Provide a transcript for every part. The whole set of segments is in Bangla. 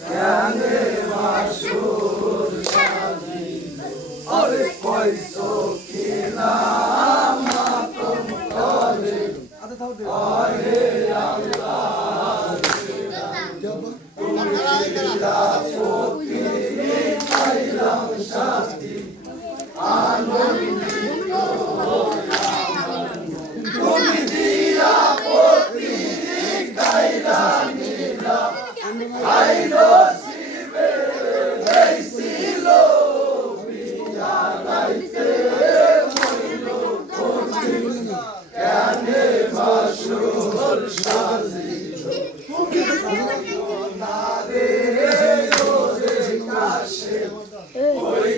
জ্ঞানে বাসুর সাজিল আরে কইছো কিনা মাতম করে আহে আল্লাহ পতি পাইলাম শাস্তি আনন্দিত তুমি দিয়া পতি কাইলা নীলা আইলো শিবে দেইছিল বিয়া রাইতে হইল পতি জ্ঞানে বাসুর সাজিল নারে ওরে কাশে ওই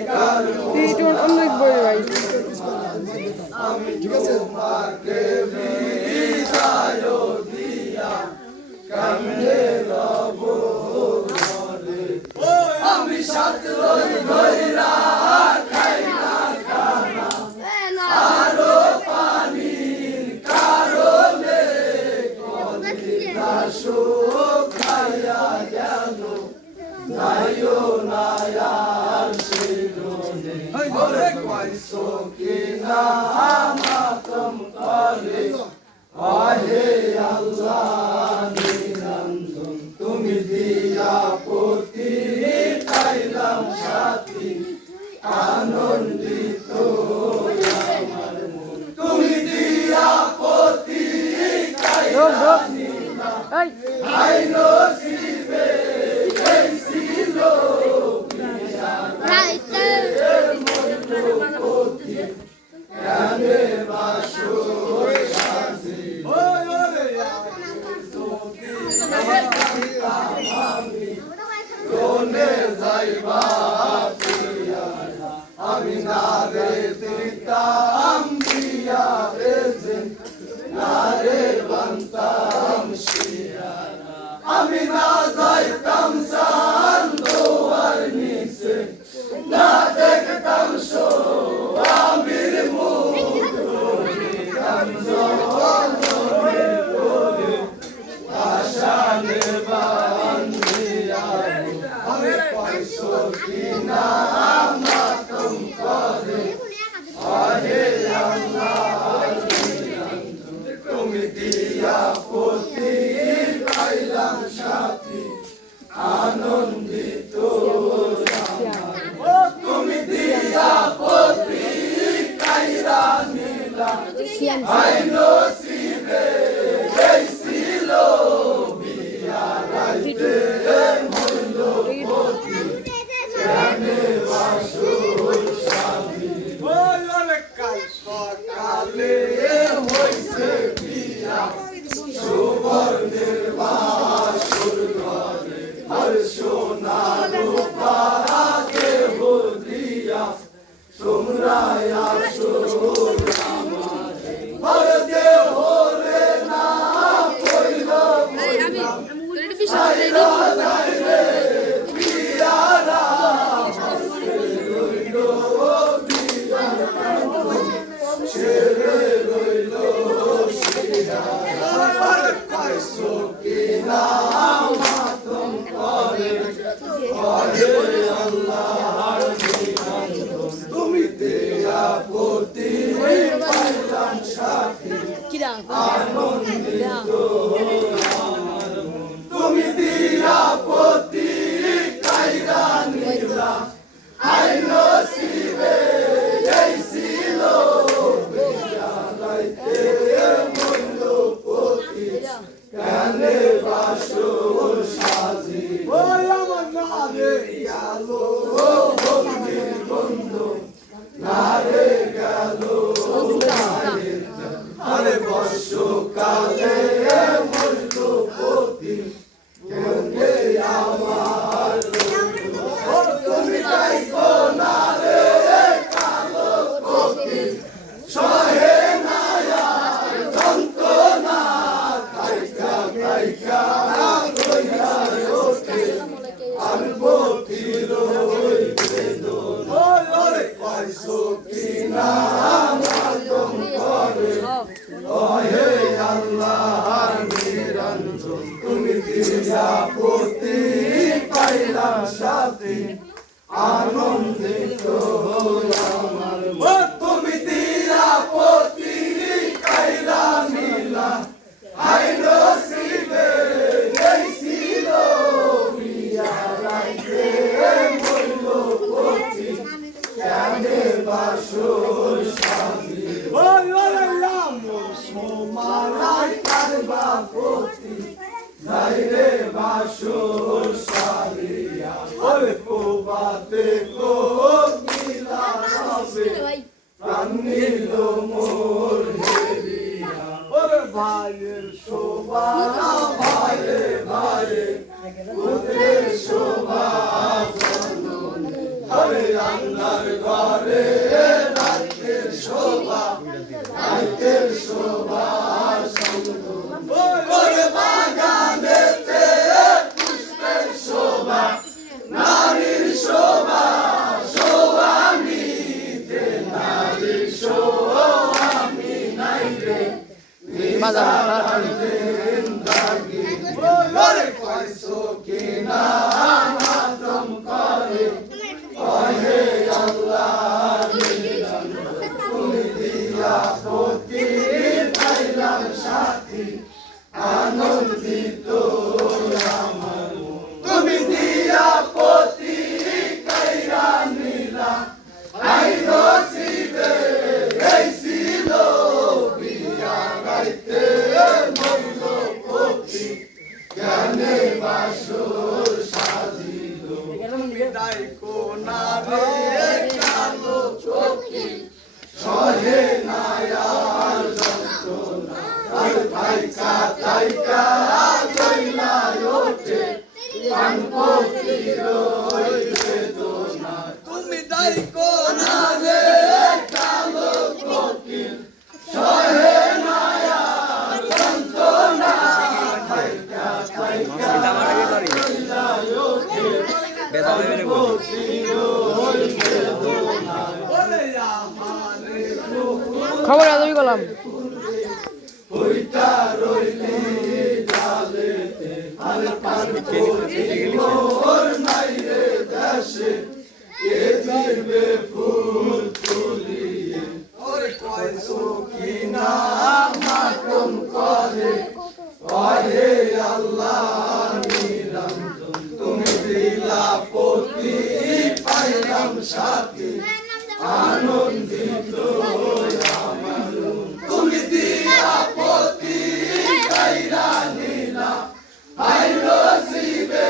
আমি তোমাকে বিদায় দিয়া কেমনে রব ঘরে আমি সাত রই ধইরা খাই না খানা আরো পানির কারণে কলিজা শুকাইয়া গেল যাইও না আর শিরোনে ওরে কইছো কিনা মাতম করে আহে আল্লাহ নিরঞ্জন তুমি দিয়া পতি পাইলাম সাথী আনন্দিত আমার মন তুমি দিয়া পতি কাইলা নীলা আইলো শিবে দেইছিল বিয়া রাইতে মইল পতি জ্ঞানে বাসুর সাজিল কোনে যাইবা আমি না রে দিতাম দিয়া রেজেন না রে বান্তাম শিয়ারা আমি না যাইতাম সান্দোয়ার নিচে না দেখতাম আমির মুখ আশানে বান্ধিয়া আমি পয়সো কিনা মাতম করে আহে আল্লাহ তুমি দিয়া পতি পাইলাম সাথী আনন্দিত তুমি দিয়া পতি কাইরা নীলা আইলো শিবে দেইছিল বিয়া রাইতে হইল পতি জ্ঞানে বাসুর সাজিল কাল সকালে হইছে বিয়া সুবর্ণের বাসুর ঘরে আর সোনা রূপা দেহ দিয়া তোমরা আসো আমার দেহ রে না কইল বিয়ারা রইল ছেড়ে রইল কইছো কিনা মাতম করে আহে আল্লাহর নিরঞ্জন তুমি দেয়া পতি পাইলাম সাথী আনন্দিত আমার মন তুমি দিয়া পতি কাইরা নীলা আইলো শিবে দেইছিল বিয়া রাইতে মইল পতি জ্ঞানে বাসুর সাজিল ওই আমার নারে গেল বন্দির বন্ধু নারে গেল আরে বর্ষকালে মইল পতি কেমনে আমার তুমি যাইতো না রে কালো পতি সহে নায়া যন্ত্রণা কাইকা কাইকা কইয়া ওঠে আর পতির সাথে আনন্দিত আমার ও তুমি দিয়া পতি কাইরা নীলা আই নসিবে এই ছিল বিয়া রাইতে মইল পতি কেনে বাসর সাজি ওই ওরে আমর সোমালাই কারবা পতি যাইরে বাসর সারিয়া ওরে পোবাতে কো নীলা হবে প্রাণ নিল মোর হেরিয়া ওরে ভাইয়ের শোভা ভাইয়ে ভাইয়ে পুত্রের শোভা আরে আল্লাহর ঘরে রাতের শোভা রাতের শোভা ওরে বাগানেতে পুষ্পের শোভা নারীর শোভা শোভামিতে নারীর শোভামি নাই রে জিন্দাগি ওরে কয়সো কিনা মাতম করে ওহে আল্লাহ তুমি দিয়া পতি পাইলাম সাথী আনন্দিত আমার তুমি দিয়া পতি কাইরা নীলা আই নসিবে এই ছিল বিয়া রাইতে মইল পতি জ্ঞানে বাসর সাজিল বিদায় কোনারে কালো চোখি সহে নায়ার যন্ত্রণা আর তাইকা তাইকা জইলা ওঠে পানপতির ওই বেদনা তুমি দাই কোনারে কালো চোখি সহে নায়ার যন্ত্রণা তাইকা তাইকা জইলা ওঠে পানপতির ওই বেদনা ওরে আমারে খবর আদবি করলাম ওইটা রইলি ডালেতে আর পানপতির মোর নাই রে দেশে কে দিবে ফুল তুলিয়ে ওরে কয়সো কিনা মাতম করে ওহে আল্লাহ নিরঞ্জন তুমি দিলা পতি পাইলাম সাথী আনন্দিত আমার তুমি দিয়া পতি কাইরা নীলা আই নসিবে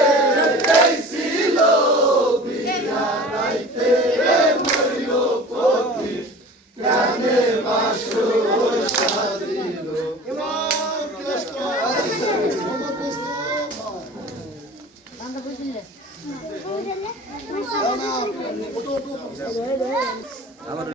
এই ছিল বিয়া রাইতে মইল পতি কেনে বাসর সাজিল বুঝলে